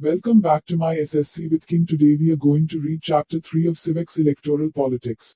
Welcome back to my SSC with King. Today we are going to read chapter 3 of Civics Electoral Politics.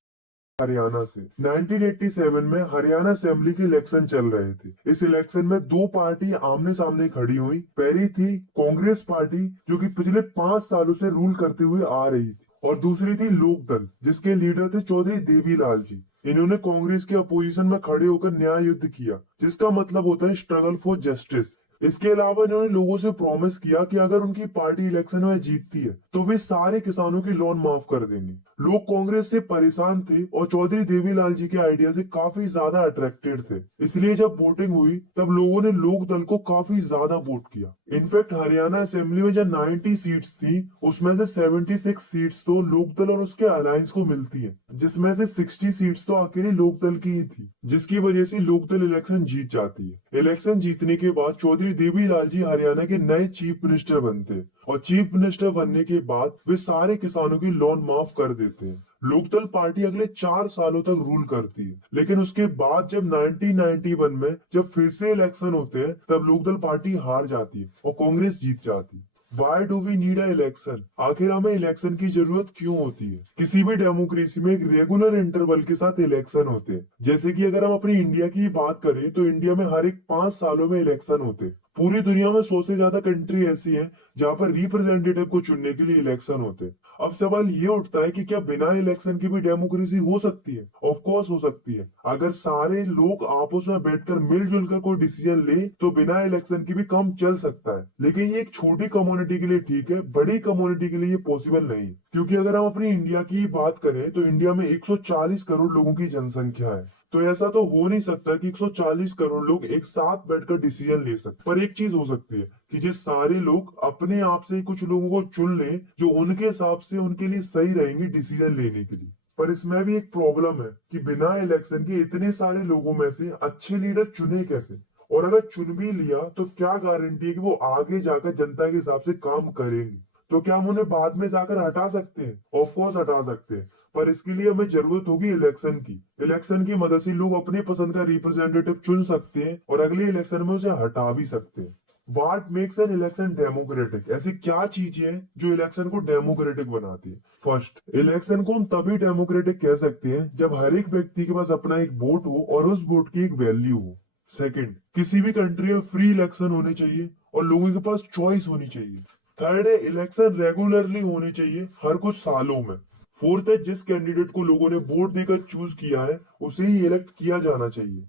Haryana से 1987 में Haryana assembly के election चल रहे थे। इस इलेक्शन में दो पार्टी आमने सामने खड़ी हुई। पहली थी कांग्रेस पार्टी, जो कि पिछले 5 सालों से रूल करते हुए आ रही थी, और दूसरी थी लोकदल, जिसके लीडर थे चौधरी देवीलाल जी। इन्होंने कांग्रेस के अपोजिशन में खड़े होकर न्याय युद्ध किया, जिसका मतलब होता है स्ट्रगल फॉर जस्टिस। इसके अलावा इन्होंने लोगों से प्रॉमिस किया कि अगर उनकी पार्टी इलेक्शन में जीतती है तो वे सारे किसानों की लोन माफ कर देंगे। लोग कांग्रेस से परेशान थे और चौधरी देवीलाल जी के आइडिया से काफी ज्यादा अट्रैक्टेड थे। इसलिए जब वोटिंग हुई तब लोगों ने लोक दल को काफी ज्यादा वोट किया। इनफैक्ट हरियाणा असेंबली में जब 90 सीट्स थी, उसमें से 76 सीट्स तो लोक दल और उसके अलायंस को मिलती है, जिसमें से 60 सीट्स तो अकेले लोक दल की ही थी, जिसकी वजह से लोक दल इलेक्शन जीत जाती है। इलेक्शन जीतने के बाद चौधरी देवीलाल जी हरियाणा के नए चीफ मिनिस्टर बनते हैं, और चीफ मिनिस्टर बनने के बाद वे सारे किसानों की लोन माफ कर देते हैं। लोकदल पार्टी अगले 4 सालों तक रूल करती है, लेकिन उसके बाद जब 1991 में जब फिर से इलेक्शन होते हैं तब लोकदल पार्टी हार जाती है और कांग्रेस जीत जाती है। Why do we need a election? आखिर हमें इलेक्शन की जरूरत क्यों होती है? किसी भी डेमोक्रेसी में एक रेगुलर इंटरवल के साथ इलेक्शन होते हैं। जैसे कि अगर हम अपनी इंडिया की बात करें तो इंडिया में हर एक 5 सालों में इलेक्शन होते हैं। पूरी दुनिया में 100 से ज्यादा कंट्री ऐसी है जहाँ पर रिप्रेजेंटेटिव को चुनने के लिए इलेक्शन होते हैं। अब सवाल ये उठता है कि क्या बिना इलेक्शन की भी डेमोक्रेसी हो सकती है? ऑफ कोर्स हो सकती है। अगर सारे लोग आपस में बैठकर मिलजुल कर कोई डिसीजन ले तो बिना इलेक्शन की भी काम चल सकता है। लेकिन ये एक छोटी कम्युनिटी के लिए ठीक है, बड़ी कम्युनिटी के लिए ये पॉसिबल नहीं, क्योंकि अगर हम अपनी इंडिया की बात करें तो इंडिया में 140 करोड़ लोगों की जनसंख्या है। तो ऐसा तो हो नहीं सकता कि 140 करोड़ लोग एक साथ बैठकर डिसीजन ले सकते। पर एक चीज हो सकती है कि जो सारे लोग अपने आप से कुछ लोगों को चुन लें जो उनके हिसाब से उनके लिए सही रहेंगे डिसीजन लेने के लिए। पर इसमें भी एक प्रॉब्लम है कि बिना इलेक्शन के इतने सारे लोगों में से अच्छे लीडर चुने कैसे? और अगर चुन भी लिया तो क्या गारंटी है कि वो आगे जाकर जनता के हिसाब से काम करेंगे? तो क्या हम उन्हें बाद में जाकर हटा सकते हैं? ऑफ कोर्स हटा सकते हैं, पर इसके लिए हमें जरूरत होगी इलेक्शन की। इलेक्शन की मदद से लोग अपने पसंद का रिप्रेजेंटेटिव चुन सकते हैं और अगले इलेक्शन में उसे हटा भी सकते हैं। What makes an election democratic? ऐसी क्या चीज है जो इलेक्शन को डेमोक्रेटिक बनाती है? फर्स्ट, इलेक्शन को हम तभी डेमोक्रेटिक कह सकते हैं जब हर एक व्यक्ति के पास अपना एक वोट हो और उस वोट की एक वैल्यू हो। सेकंड, किसी भी कंट्री में फ्री इलेक्शन होने चाहिए और लोगों के पास चॉइस होनी चाहिए। थर्ड है, इलेक्शन रेगुलरली होने चाहिए, हर कुछ सालों में। फोर्थ है, जिस कैंडिडेट को लोगों ने वोट देकर चूज किया है उसे ही इलेक्ट किया जाना चाहिए।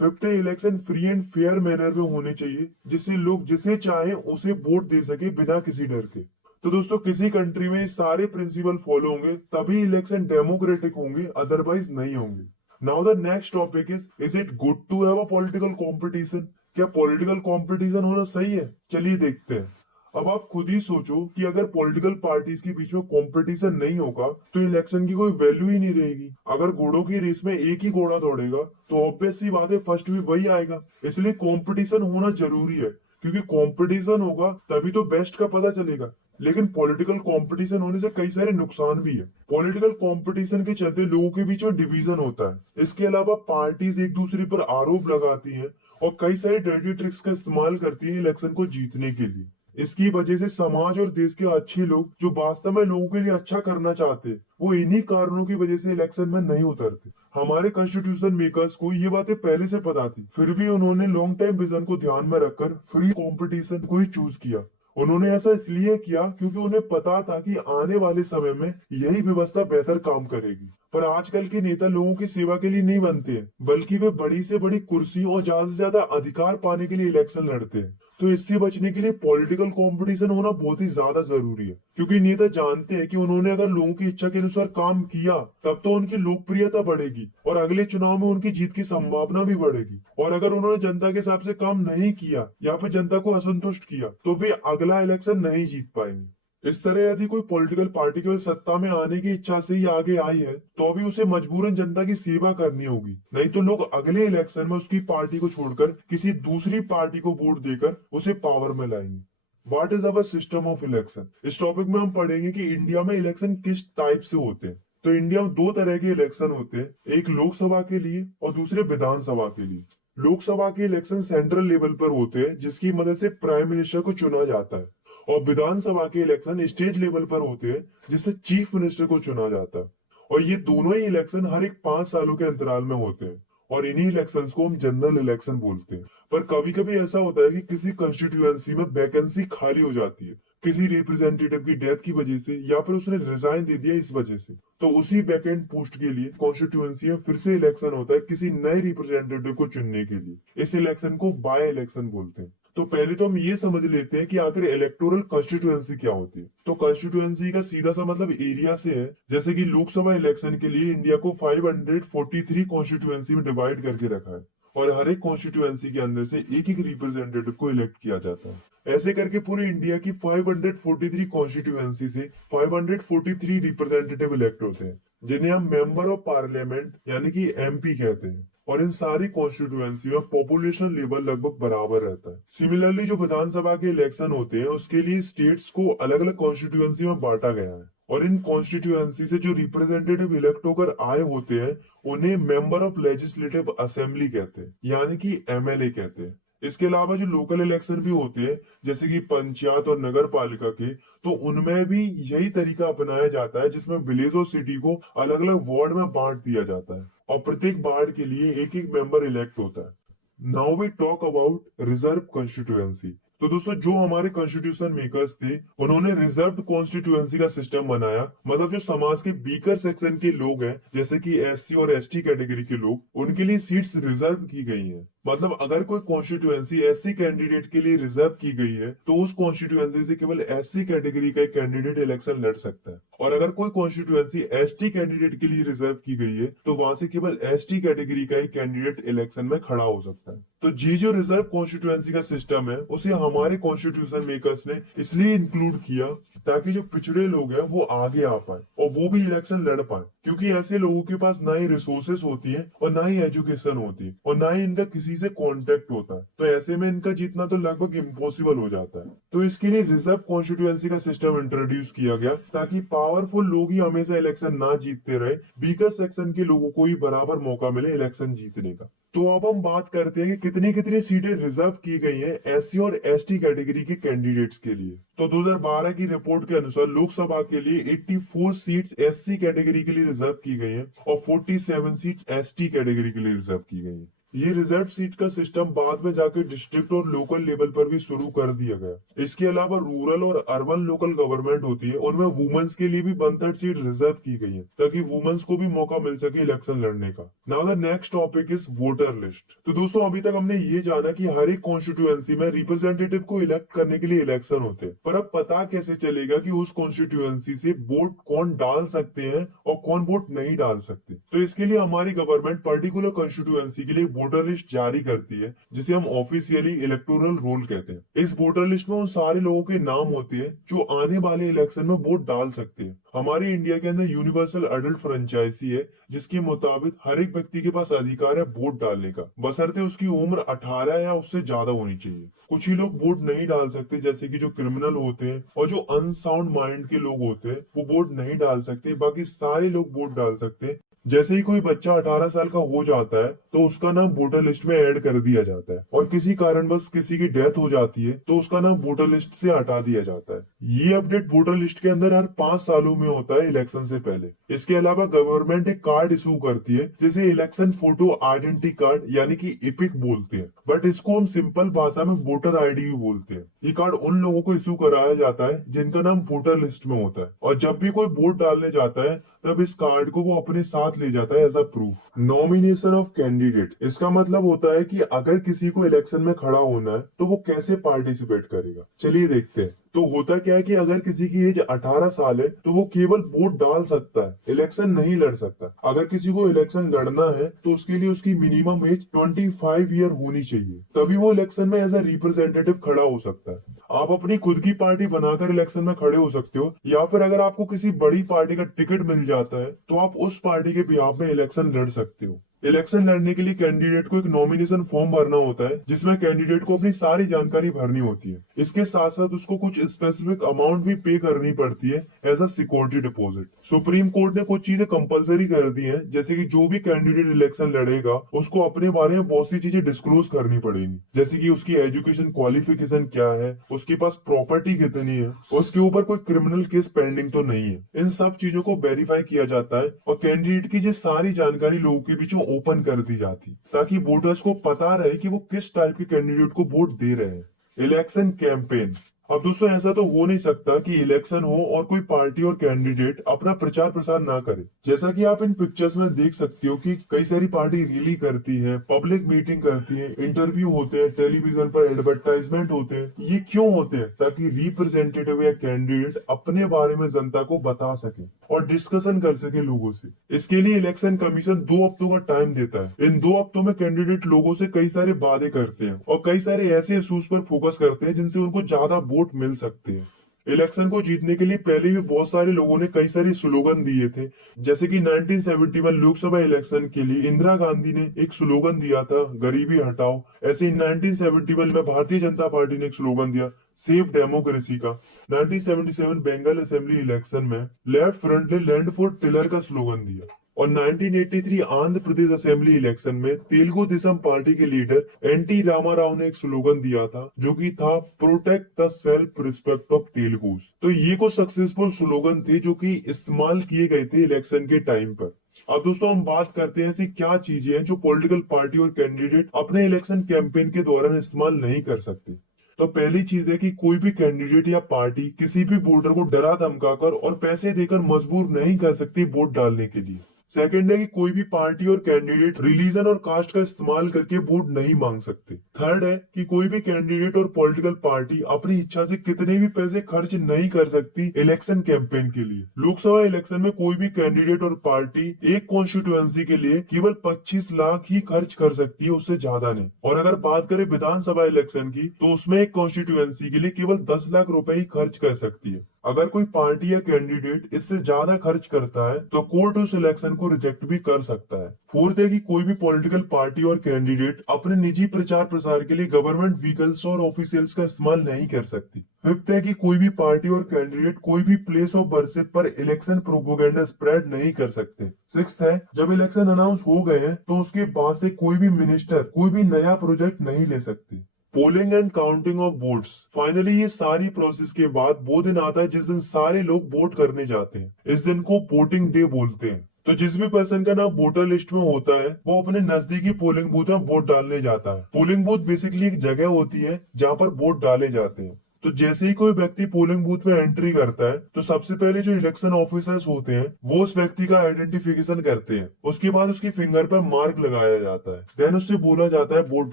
फिफ्थ है, election free and fair manner में होने चाहिए, जिससे लोग जिसे चाहे उसे वोट दे सके बिना किसी डर के। तो दोस्तों, किसी कंट्री में ये सारे प्रिंसिपल फॉलो होंगे तभी इलेक्शन डेमोक्रेटिक होंगे, अदरवाइज नहीं होंगे। Now the next topic is it good to have a political competition? क्या पॉलिटिकल कंपटीशन होना सही है? चलिए देखते हैं। अब आप खुद ही सोचो कि अगर पॉलिटिकल पार्टीज के बीच में कंपटीशन नहीं होगा तो इलेक्शन की कोई वैल्यू ही नहीं रहेगी। अगर घोड़ों की रेस में एक ही घोड़ा दौड़ेगा तो ऑब्वियस सी बात है फर्स्ट भी वही आएगा। इसलिए कंपटीशन होना जरूरी है, क्योंकि कंपटीशन होगा तभी तो बेस्ट का पता चलेगा। लेकिन पॉलिटिकल कंपटीशन होने से कई सारे नुकसान भी है। पॉलिटिकल कंपटीशन के चलते लोगों के बीच में डिवीजन होता है। इसके अलावा पार्टीज एक दूसरे पर आरोप लगाती हैं और कई सारे डर्टी ट्रिक्स का इस्तेमाल करती है इलेक्शन को जीतने के लिए। इसकी वजह से समाज और देश के अच्छे लोग जो वास्तव में लोगों के लिए अच्छा करना चाहते हैं, वो इन्हीं कारणों की वजह से इलेक्शन में नहीं उतरते। हमारे कॉन्स्टिट्यूशन मेकर्स को ये बातें पहले से पता थी, फिर भी उन्होंने लॉन्ग टाइम विजन को ध्यान में रखकर फ्री कंपटीशन को ही चूज किया। उन्होंने ऐसा इसलिए किया क्योंकि उन्हें पता था कि आने वाले समय में यही व्यवस्था बेहतर काम करेगी। पर आजकल के नेता लोगों की सेवा के लिए नहीं बनते हैं, बल्कि वे बड़ी से बड़ी कुर्सी और ज्यादा से ज्यादा अधिकार पाने के लिए इलेक्शन लड़ते हैं। तो इससे बचने के लिए पॉलिटिकल कंपटीशन होना बहुत ही ज्यादा जरूरी है, क्योंकि नेता जानते हैं कि उन्होंने अगर लोगों की इच्छा के अनुसार काम किया तब तो उनकी लोकप्रियता बढ़ेगी और अगले चुनाव में उनकी जीत की संभावना भी बढ़ेगी। और अगर उन्होंने जनता के हिसाब से काम नहीं किया या फिर जनता को असंतुष्ट किया तो वे अगला इलेक्शन नहीं जीत पाएंगे। इस तरह यदि कोई पॉलिटिकल पार्टी केवल सत्ता में आने की इच्छा से ही आगे आई है तो अभी उसे मजबूरन जनता की सेवा करनी होगी, नहीं तो लोग अगले इलेक्शन में उसकी पार्टी को छोड़कर किसी दूसरी पार्टी को वोट देकर उसे पावर में लाएंगे। What is our system of election? इस टॉपिक में हम पढ़ेंगे कि इंडिया में इलेक्शन किस टाइप से होते हैं। तो इंडिया में दो तरह के इलेक्शन होते हैं, एक लोकसभा के लिए और दूसरे विधानसभा के लिए। लोकसभा के इलेक्शन सेंट्रल लेवल पर होते हैं, जिसकी मदद से प्राइम मिनिस्टर को चुना जाता है, और विधानसभा के इलेक्शन स्टेट लेवल पर होते हैं, जिससे चीफ मिनिस्टर को चुना जाता है। और ये दोनों ही इलेक्शन हर एक 5 सालों के अंतराल में होते हैं, और इन्हीं इलेक्शंस को हम जनरल इलेक्शन बोलते हैं। पर कभी कभी ऐसा होता है कि किसी कंस्टिट्यूएंसी में वैकेंसी खाली हो जाती है, किसी रिप्रेजेंटेटिव की डेथ की वजह से, या फिर उसने रिजाइन दे दिया इस वजह से। तो उसी वैकेंट पोस्ट के लिए कॉन्स्टिट्यूएंसी में फिर से इलेक्शन होता है किसी नए रिप्रेजेंटेटिव को चुनने के लिए। इस इलेक्शन को बाय इलेक्शन बोलते हैं। तो पहले तो हम ये समझ लेते हैं कि आखिर इलेक्टोरल कॉन्स्टिट्यूएंसी क्या होती है। तो कॉन्स्टिट्यूएंसी का सीधा सा मतलब एरिया से है। जैसे कि लोकसभा इलेक्शन के लिए इंडिया को 543 कॉन्स्टिट्यूएंसी में डिवाइड करके रखा है, और हर एक कॉन्स्टिट्यूएंसी के अंदर से एक एक रिप्रेजेंटेटिव को इलेक्ट किया जाता है। ऐसे करके पूरी इंडिया की 543 कॉन्स्टिट्यूएंसी से 543 रिप्रेजेंटेटिव इलेक्ट होते हैं, जिन्हें हम मेंबर ऑफ पार्लियामेंट यानी कि एमपी कहते हैं। और इन सारी कॉन्स्टिट्यूएंसी में पॉपुलेशन लेवल लगभग बराबर रहता है। सिमिलरली जो विधानसभा के इलेक्शन होते हैं उसके लिए स्टेट्स को अलग अलग कॉन्स्टिट्यूएंसी में बांटा गया है, और इन कॉन्स्टिट्यूएंसी से जो रिप्रेजेंटेटिव इलेक्ट होकर आए होते हैं उन्हें मेंबर ऑफ लेजिस्लेटिव असेंबली कहते हैं, यानी कि एमएलए कहते हैं। इसके अलावा जो लोकल इलेक्शन भी होते हैं जैसे कि पंचायत और नगर पालिका के, तो उनमें भी यही तरीका अपनाया जाता है, जिसमें विलेज और सिटी को अलग अलग वार्ड में बांट दिया जाता है, और प्रत्येक वार्ड के लिए एक एक मेंबर इलेक्ट होता है। Now we talk about reserve constituency. तो दोस्तों जो हमारे कॉन्स्टिट्यूशन मेकर्स थे उन्होंने रिजर्व कॉन्स्टिट्यूएंसी का सिस्टम बनाया। मतलब जो समाज के वीकर सेक्शन के लोग हैं जैसे कि एससी और एसटी कैटेगरी के लोग, उनके लिए सीट्स रिजर्व की गई हैं। मतलब अगर कोई कॉन्स्टिट्यूएंसी एससी कैंडिडेट के लिए रिजर्व की गई है तो उस कॉन्स्टिट्यूएंसी से केवल एससी कैटेगरी का एक कैंडिडेट इलेक्शन लड़ सकता है, और अगर कोई कॉन्स्टिट्यूएंसी एसटी कैंडिडेट के लिए रिजर्व की गई है तो वहां से केवल एसटी कैटेगरी का ही कैंडिडेट इलेक्शन में खड़ा हो सकता है। तो ये जो रिजर्व कॉन्स्टिट्यूएंसी का सिस्टम है उसे हमारे कॉन्स्टिट्यूशन मेकर्स ने इसलिए इंक्लूड किया ताकि जो पिछड़े लोग हैं वो आगे आ पाए और वो भी इलेक्शन लड़ पाए, क्योंकि ऐसे लोगों के पास ना ही रिसोर्सेस होती है और ना ही एजुकेशन होती है और ना ही इनका किसी से कांटेक्ट होता है। तो ऐसे में इनका जीतना तो लगभग इम्पॉसिबल हो जाता है। तो इसके लिए रिजर्व कॉन्स्टिट्यूएंसी का सिस्टम इंट्रोड्यूस किया गया ताकि पावरफुल लोग ही हमेशा इलेक्शन ना जीतते रहे, वीकर सेक्शन के लोगों को ही बराबर मौका मिले इलेक्शन जीतने का। तो अब हम बात करते हैं कि कितनी कितनी सीटें रिजर्व की गई हैं एससी और एसटी कैटेगरी के कैंडिडेट्स के लिए। तो 2012 की रिपोर्ट के अनुसार लोकसभा के लिए 84 सीट्स एससी कैटेगरी के लिए रिजर्व की गई हैं और 47 सीट्स एसटी कैटेगरी के लिए रिजर्व की गई हैं। ये रिजर्व सीट का सिस्टम बाद में जाकर डिस्ट्रिक्ट और लोकल लेवल पर भी शुरू कर दिया गया। इसके अलावा रूरल और अर्बन लोकल गवर्नमेंट होती है उनमें वुमेन्स के लिए भी 1/3 सीट रिजर्व की गई है ताकि वुमेन्स को भी मौका मिल सके इलेक्शन लड़ने का। Now the next topic is voter list. तो दोस्तों अभी तक हमने ये जाना कि हर एक कॉन्स्टिट्यूएंसी में रिप्रेजेंटेटिव को इलेक्ट करने के लिए इलेक्शन होते हैं, पर अब पता कैसे चलेगा कि उस कॉन्स्टिट्यूएंसी से वोट कौन डाल सकते हैं और कौन वोट नहीं डाल सकते। तो इसके लिए हमारी गवर्नमेंट पर्टिकुलर कॉन्स्टिट्यूएंसी के लिए वोटर लिस्ट जारी करती है, जिसे हम ऑफिशियली इलेक्टोरल रोल कहते हैं। इस वोटर लिस्ट में उन सारे लोगों के नाम होते हैं जो आने वाले इलेक्शन में वोट डाल सकते हैं। हमारे इंडिया के अंदर यूनिवर्सल अडल्ट फ्रेंचाइजी है, जिसके मुताबिक हर एक व्यक्ति के पास अधिकार है वोट डालने का, बशर्ते उसकी उम्र 18 या उससे ज्यादा होनी चाहिए। कुछ ही लोग वोट नहीं डाल सकते, जैसे कि जो क्रिमिनल होते हैं और जो अनसाउंड माइंड के लोग होते हैं वो वोट नहीं डाल सकते। बाकी सारे लोग वोट डाल सकते हैं। जैसे ही कोई बच्चा 18 साल का हो जाता है तो उसका नाम वोटर लिस्ट में ऐड कर दिया जाता है, और किसी कारणवश किसी की डेथ हो जाती है तो उसका नाम वोटर लिस्ट से हटा दिया जाता है। ये अपडेट वोटर लिस्ट के अंदर हर 5 सालों में होता है इलेक्शन से पहले। इसके अलावा गवर्नमेंट एक कार्ड इशू करती है जिसे इलेक्शन फोटो आइडेंटिटी कार्ड यानी कि इपिक बोलते हैं, बट इसको हम सिंपल भाषा में वोटर आईडी भी बोलते हैं। ये कार्ड उन लोगों को इशू कराया जाता है जिनका नाम वोटर लिस्ट में होता है, और जब भी कोई वोट डालने जाता है तब इस कार्ड को वो अपने साथ ले जाता है as a proof. Nomination of candidate, इसका मतलब होता है कि अगर किसी को इलेक्शन में खड़ा होना है तो वो कैसे पार्टिसिपेट करेगा। चलिए देखते हैं। तो होता क्या है कि अगर किसी की एज 18 साल है तो वो केवल वोट डाल सकता है, इलेक्शन नहीं लड़ सकता। अगर किसी को इलेक्शन लड़ना है तो उसके लिए उसकी मिनिमम एज 25 ईयर होनी चाहिए, तभी वो इलेक्शन में एज अ रिप्रेजेंटेटिव खड़ा हो सकता है। आप अपनी खुद की पार्टी बनाकर इलेक्शन में खड़े हो सकते हो, या फिर अगर आपको किसी बड़ी पार्टी का टिकट मिल जाता है तो आप उस पार्टी के बिहाफ में इलेक्शन लड़ सकते हो। इलेक्शन लड़ने के लिए कैंडिडेट को एक नॉमिनेशन फॉर्म भरना होता है जिसमें कैंडिडेट को अपनी सारी जानकारी भरनी होती है। इसके साथ साथ उसको कुछ स्पेसिफिक अमाउंट भी पे करनी पड़ती है as a security deposit. Supreme court ने कुछ चीजें कंपलसरी कर दी है, जैसे कि जो भी कैंडिडेट इलेक्शन लड़ेगा उसको अपने बारे में बहुत सी चीजें डिस्क्लोज करनी पड़ेगी, जैसे कि उसकी एजुकेशन क्वालिफिकेशन क्या है, उसके पास प्रॉपर्टी कितनी है, उसके ऊपर कोई क्रिमिनल केस पेंडिंग तो नहीं है। इन सब चीजों को वेरीफाई किया जाता है और कैंडिडेट की ये सारी जानकारी लोगों के बीच में ओपन कर दी जाती, ताकि वोटर्स को पता रहे कि वो किस टाइप के कैंडिडेट को वोट दे रहे हैं। Election campaign. अब दोस्तों ऐसा तो हो नहीं सकता कि इलेक्शन हो और कोई पार्टी और कैंडिडेट अपना प्रचार प्रसार ना करे। जैसा कि आप इन पिक्चर्स में देख सकते हो कि कई सारी पार्टी रैली करती है, पब्लिक मीटिंग करती है, इंटरव्यू होते हैं, टेलीविजन पर एडवर्टाइजमेंट होते हैं। ये क्यों होते हैं? ताकि रिप्रेजेंटेटिव या कैंडिडेट अपने बारे में जनता को बता सके और डिस्कशन कर सके लोगों से। इसके लिए इलेक्शन कमीशन 2 हफ्तों का टाइम देता है। इन 2 हफ्तों में कैंडिडेट लोगों से कई सारे वादे करते हैं और कई सारे ऐसे इश्यूज पर फोकस करते हैं जिनसे उनको ज्यादा वोट मिल सकते हैं। इलेक्शन को जीतने के लिए पहले भी बहुत सारे लोगों ने कई सारे स्लोगन दिए थे, जैसे कि 1971 लोकसभा इलेक्शन के लिए इंदिरा गांधी ने एक स्लोगन दिया था, गरीबी हटाओ। ऐसे ही 1971 में भारतीय जनता पार्टी ने एक स्लोगन दिया, सेफ डेमोक्रेसी का। 1977 बंगाल असेंबली इलेक्शन में लेफ्ट फ्रंट ने लैंड फॉर टिलर का स्लोगन दिया। और 1983 आंध्र प्रदेश असेंबली इलेक्शन में तेलुगु देशम पार्टी के लीडर एनटी रामाराव ने एक स्लोगन दिया था, जो कि था protect the self respect of Telugus. तो ये कुछ सक्सेसफुल स्लोगन थे जो कि इस्तेमाल किए गए थे इलेक्शन के टाइम पर। अब दोस्तों हम बात करते हैं ऐसी क्या चीजें हैं जो पॉलिटिकल पार्टी और कैंडिडेट अपने इलेक्शन कैंपेन के दौरान इस्तेमाल नहीं कर सकते। तो पहली चीज है कि कोई भी कैंडिडेट या पार्टी किसी भी वोटर को डरा धमकाकर और पैसे देकर मजबूर नहीं कर सकती वोट डालने के लिए। सेकंड है कि कोई भी पार्टी और कैंडिडेट रिलीजन और कास्ट का इस्तेमाल करके वोट नहीं मांग सकते। थर्ड है कि कोई भी कैंडिडेट और पॉलिटिकल पार्टी अपनी इच्छा से कितने भी पैसे खर्च नहीं कर सकती इलेक्शन कैंपेन के लिए। लोकसभा इलेक्शन में कोई भी कैंडिडेट और पार्टी एक कॉन्स्टिट्यूएंसी के लिए केवल 25 लाख ही खर्च कर सकती है, उससे ज्यादा नहीं। और अगर बात करें विधानसभा इलेक्शन की, तो उसमें एक कॉन्स्टिट्यूएंसी के लिए केवल 10 लाख रुपए ही खर्च कर सकती है। अगर कोई पार्टी या कैंडिडेट इससे ज्यादा खर्च करता है तो कोर्ट उस इलेक्शन को रिजेक्ट भी कर सकता है। फोर्थ है कि कोई भी पॉलिटिकल पार्टी और कैंडिडेट अपने निजी प्रचार प्रसार के लिए गवर्नमेंट व्हीकल्स और ऑफिशियल्स का इस्तेमाल नहीं कर सकती। फिफ्थ है कि कोई भी पार्टी और कैंडिडेट कोई भी प्लेस ऑफ वर्शिप पर इलेक्शन प्रोपोगेंडा स्प्रेड नहीं कर सकते। सिक्स्थ है, जब इलेक्शन अनाउंस हो गए हैं तो उसके बाद से कोई भी मिनिस्टर कोई भी नया प्रोजेक्ट नहीं ले सकते। Polling and counting of votes. Finally ये सारी प्रोसेस के बाद वो दिन आता है जिस दिन सारे लोग वोट करने जाते हैं। इस दिन को वोटिंग डे बोलते हैं। तो जिस भी पर्सन का नाम वोटर लिस्ट में होता है वो अपने नजदीकी पोलिंग बूथ में वोट डालने जाता है। पोलिंग बूथ बेसिकली एक जगह होती है जहाँ पर वोट डाले जाते हैं। तो जैसे ही कोई व्यक्ति पोलिंग बूथ में एंट्री करता है तो सबसे पहले जो इलेक्शन ऑफिसर्स होते हैं वो उस व्यक्ति का आइडेंटिफिकेशन करते हैं। उसके बाद उसकी फिंगर पर मार्क लगाया जाता है, देन उससे बोला जाता है वोट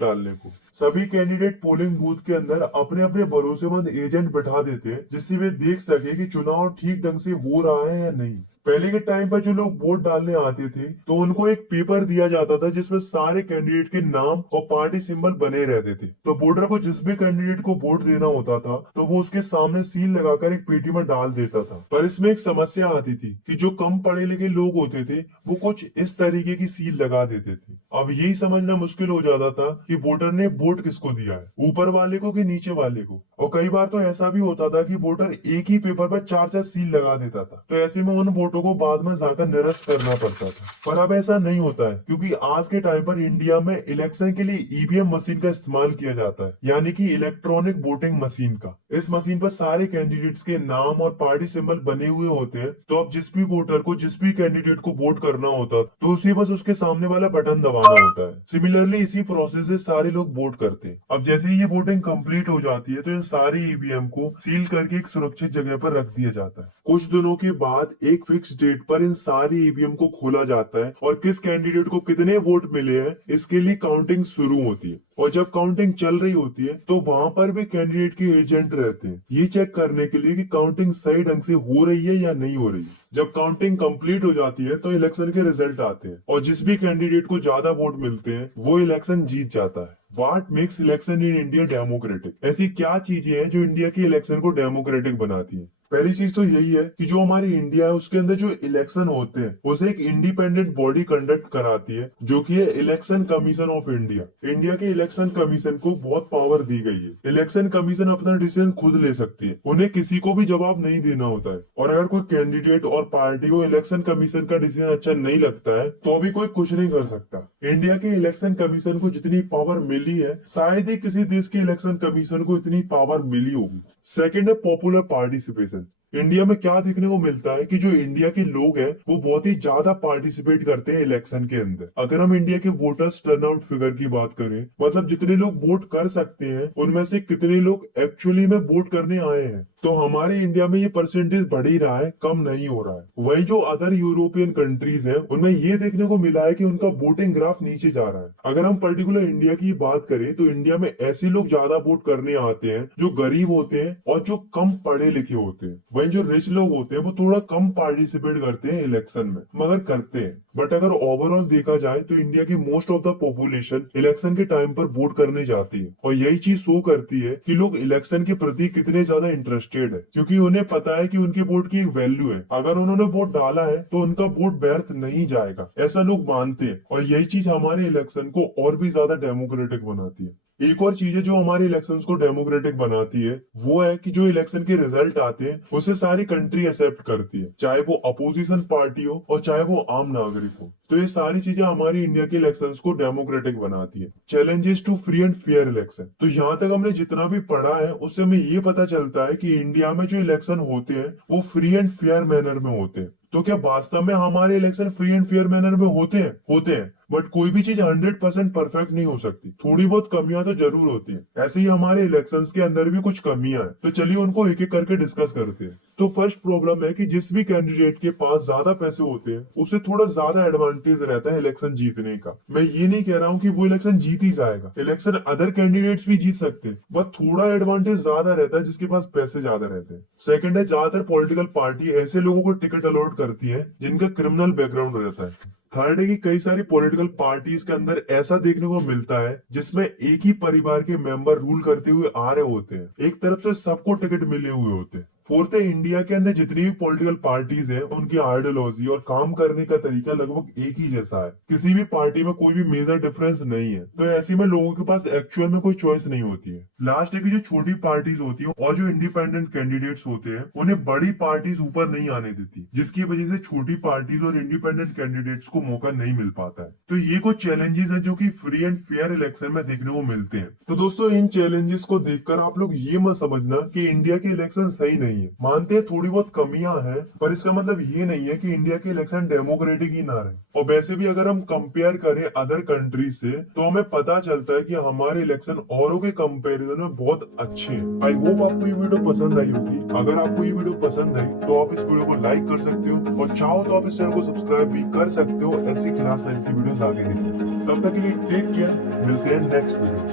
डालने को। सभी कैंडिडेट पोलिंग बूथ के अंदर अपने अपने भरोसेमंद एजेंट बैठा देते हैं जिससे वे देख सके कि चुनाव ठीक ढंग से हो रहा है या नहीं। पहले के टाइम पर जो लोग वोट डालने आते थे तो उनको एक पेपर दिया जाता था जिसमें सारे कैंडिडेट के नाम और पार्टी सिंबल बने रहते थे। तो वोटर को जिस भी कैंडिडेट को वोट देना होता था तो वो उसके सामने सील लगाकर एक पेटी में डाल देता था। पर इसमें एक समस्या आती थी कि जो कम पढ़े लिखे लोग होते थे वो कुछ इस तरीके की सील लगा देते थे। अब यही समझना मुश्किल हो जाता था कि वोटर ने वोट किसको दिया है, ऊपर वाले को कि नीचे वाले को। और कई बार तो ऐसा भी होता था कि वोटर एक ही पेपर पर 4-4 सील लगा देता था। तो ऐसे में उन वोटों को बाद में जाकर निरस्त करना पड़ता था। पर अब ऐसा नहीं होता है क्योंकि आज के टाइम पर इंडिया में इलेक्शन के लिए ईवीएम मशीन का इस्तेमाल किया जाता है, यानी कि इलेक्ट्रॉनिक वोटिंग मशीन का। इस मशीन पर सारे कैंडिडेट्स के नाम और पार्टी सिंबल बने हुए होते हैं। तो अब जिस भी वोटर को जिस भी कैंडिडेट को वोट करना होता तो उसे बस उसके सामने वाला बटन दबाना होता है। सिमिलरली इसी प्रोसेस से सारे लोग वोट करते हैं। अब जैसे ही ये वोटिंग कंप्लीट हो जाती है तो इन सारे ईवीएम को सील करके एक सुरक्षित जगह पर रख दिया जाता है। कुछ दिनों के बाद एक फिक्स डेट पर इन सारे ईवीएम को खोला जाता है और किस कैंडिडेट को कितने वोट मिले हैं इसके लिए काउंटिंग शुरू होती है। और जब काउंटिंग चल रही होती है तो वहां पर भी कैंडिडेट के एजेंट रहते हैं ये चेक करने के लिए कि काउंटिंग सही ढंग से हो रही है या नहीं हो रही है। जब काउंटिंग कंप्लीट हो जाती है तो इलेक्शन के रिजल्ट आते हैं और जिस भी कैंडिडेट को ज्यादा वोट मिलते हैं वो इलेक्शन जीत जाता है। What makes election in India democratic? ऐसी क्या चीजें हैं जो इंडिया की इलेक्शन को डेमोक्रेटिक बनाती है? पहली चीज तो यही है कि जो हमारी इंडिया है उसके अंदर जो इलेक्शन होते हैं उसे एक इंडिपेंडेंट बॉडी कंडक्ट कराती है, जो कि है election commission of India. India के इलेक्शन कमीशन को बहुत पावर दी गई है। इलेक्शन कमीशन अपना डिसीजन खुद ले सकती है, उन्हें किसी को भी जवाब नहीं देना होता है। और अगर कोई कैंडिडेट और पार्टी को इलेक्शन कमीशन का डिसीजन अच्छा नहीं लगता है तो अभी कोई कुछ नहीं कर सकता। इंडिया के इलेक्शन कमीशन को जितनी पावर मिली है शायद ही किसी देश के इलेक्शन कमीशन को इतनी पावर मिली होगी। सेकंड है पॉपुलर पार्टिसिपेशन। इंडिया में क्या देखने को मिलता है कि जो इंडिया के लोग हैं वो बहुत ही ज्यादा पार्टिसिपेट करते हैं इलेक्शन के अंदर। अगर हम इंडिया के वोटर्स टर्नआउट फिगर की बात करें, मतलब जितने लोग वोट कर सकते हैं उनमें से कितने लोग एक्चुअली में वोट करने आए हैं, तो हमारे इंडिया में ये परसेंटेज बढ़ ही रहा है, कम नहीं हो रहा है। वही जो अदर यूरोपियन कंट्रीज हैं उनमें ये देखने को मिला है कि उनका वोटिंग ग्राफ नीचे जा रहा है। अगर हम पर्टिकुलर इंडिया की बात करें तो इंडिया में ऐसे लोग ज्यादा वोट करने आते हैं जो गरीब होते हैं और जो कम पढ़े लिखे होते हैं। वही जो रिच लोग होते हैं वो थोड़ा कम पार्टिसिपेट करते हैं इलेक्शन में, मगर करते हैं। बट अगर ओवरऑल देखा जाए तो इंडिया की most of the population election के टाइम पर वोट करने जाती है, और यही चीज शो करती है कि लोग इलेक्शन के प्रति कितने ज्यादा इंटरेस्टेड है, क्योंकि उन्हें पता है कि उनके वोट की एक वैल्यू है। अगर उन्होंने वोट डाला है तो उनका वोट व्यर्थ नहीं जाएगा, ऐसा लोग मानते हैं। और यही चीज हमारे इलेक्शन को और भी ज्यादा डेमोक्रेटिक बनाती है। एक और चीज है जो हमारे इलेक्शंस को डेमोक्रेटिक बनाती है, वो है कि जो इलेक्शन के रिजल्ट आते हैं उसे सारी कंट्री एक्सेप्ट करती है, चाहे वो अपोजिशन पार्टी हो और चाहे वो आम नागरिक हो। तो ये सारी चीजें हमारी इंडिया के इलेक्शंस को डेमोक्रेटिक बनाती है। Challenges to free and fair election. तो यहाँ तक हमने जितना भी पढ़ा है उससे हमें ये पता चलता है कि इंडिया में जो इलेक्शन होते हैं वो फ्री एंड फेयर मैनर में होते हैं। तो क्या वास्तव में हमारे election free and fair manner में होते हैं? होते हैं, बट कोई भी चीज 100% परफेक्ट नहीं हो सकती, थोड़ी बहुत कमियां तो जरूर होती हैं। ऐसे ही हमारे इलेक्शंस के अंदर भी कुछ कमियां हैं, तो चलिए उनको एक एक करके डिस्कस करते हैं। तो फर्स्ट प्रॉब्लम है कि जिस भी कैंडिडेट के पास ज्यादा पैसे होते हैं उसे थोड़ा ज्यादा एडवांटेज रहता है इलेक्शन जीतने का। मैं ये नहीं कह रहा हूँ कि वो इलेक्शन जीत ही जाएगा, इलेक्शन अदर कैंडिडेट्स भी जीत सकते हैं, बस थोड़ा एडवांटेज ज्यादा रहता है जिसके पास पैसे ज्यादा रहते हैं। सेकंड है, ज्यादातर पॉलिटिकल पार्टी ऐसे लोगों को टिकट अलॉट करती है जिनका क्रिमिनल बैकग्राउंड रहता है। थर्ड है कि कई सारी पॉलिटिकल पार्टीज के अंदर ऐसा देखने को मिलता है जिसमें एक ही परिवार के मेंबर रूल करते हुए आ रहे होते हैं, एक तरफ से सबको टिकट मिले हुए होते हैं। फोर्थ है, इंडिया के अंदर जितनी भी पॉलिटिकल पार्टीज है उनकी आइडियोलॉजी और काम करने का तरीका लगभग एक ही जैसा है, किसी भी पार्टी में कोई भी मेजर डिफरेंस नहीं है। तो ऐसे में लोगों के पास एक्चुअल में कोई चॉइस नहीं होती है। लास्ट है कि जो छोटी पार्टीज होती है और जो इंडिपेंडेंट कैंडिडेट्स होते हैं उन्हें बड़ी पार्टीज ऊपर नहीं आने देती, जिसकी वजह से छोटी पार्टीज और इंडिपेंडेंट कैंडिडेट्स को मौका नहीं मिल पाता है। तो ये कुछ चैलेंजेस है जो कि फ्री एंड फेयर इलेक्शन में देखने को मिलते हैं। तो दोस्तों, इन चैलेंजेस को देखकर आप लोग ये मत समझना कि इंडिया के इलेक्शन सही नहीं है। मानते हैं थोड़ी बहुत कमियां हैं, पर इसका मतलब ये नहीं है कि इंडिया के इलेक्शन डेमोक्रेटिक ही ना रहे। और वैसे भी अगर हम कंपेयर करें अदर कंट्रीज से तो हमें पता चलता है कि हमारे इलेक्शन औरों के कंपैरिजन में बहुत अच्छे हैं। आई होप आपको ये वीडियो पसंद आई होगी। अगर आपको ये वीडियो पसंद आई तो आप इस वीडियो को लाइक कर सकते हो, और चाहो तो आप इस चैनल को सब्सक्राइब भी कर सकते हो ऐसी क्लास 9 की वीडियोस आगे देखने। तब तक के लिए टेक केयर, मिलते हैं नेक्स्ट वीडियो।